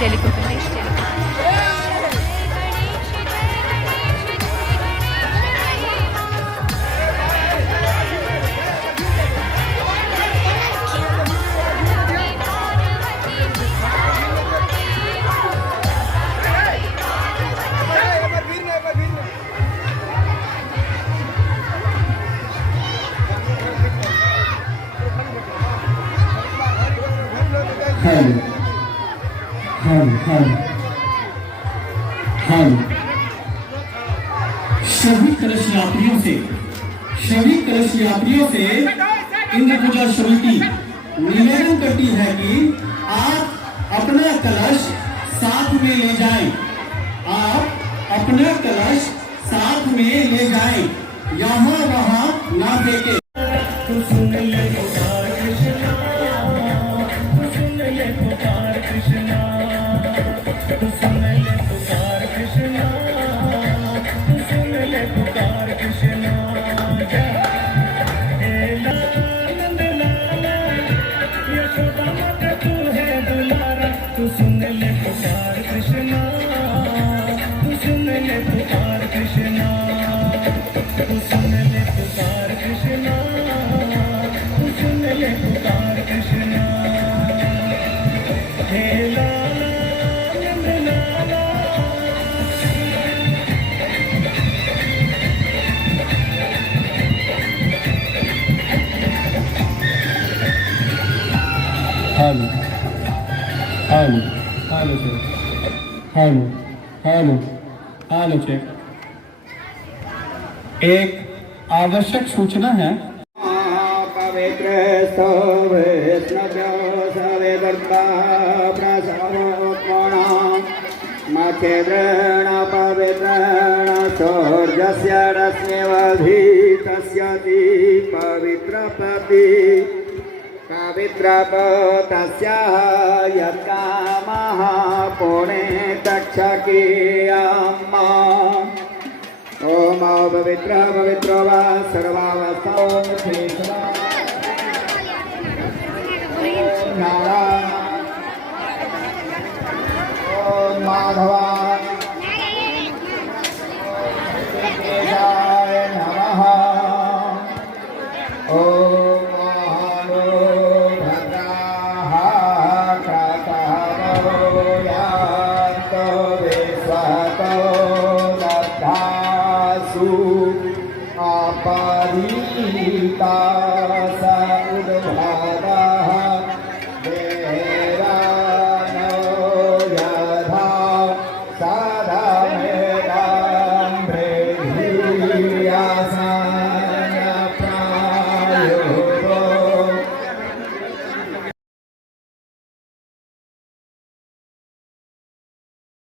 गणेश तेलुगु सभी कलश यात्रियों से इंद्र पूजा समिति निवेदन करती है कि आप अपना कलश साथ में ले जाएं। आप अपना कलश साथ में ले जाएं, यहाँ वहाँ ना फेंके। तू सुन ले पुकार कृष्णा, तू सुन ले पुकार कृष्णा, तू सुन ले पुकार कृष्णा, तू सुन ले पुकार कृष्णा। तू सुन ले पुकार कृष्णा, तू सुन ले पुकार कृष्णा, तू सुन ले पुकार कृष्णा, तू सुन ले पुकार कृष्णा। हे लाला नंद लाला, hello hello hello check, hello hello hello check. एक आवश्यक सूचना है। पवित्र मध्यद्रण पवित्रण सौर्यस्य रश्मिवधीतस्य पवित्रपति पवित्रपतस्याः यत्कामः पुणे तक्षकीयाम्। ओम पवित्र पवित्र वा सर्वावस्थाओं ओम माधवा नमः। ओम महानो भद्राः क्रतवो यान्तो विश्वतो दद्धासु अपरीता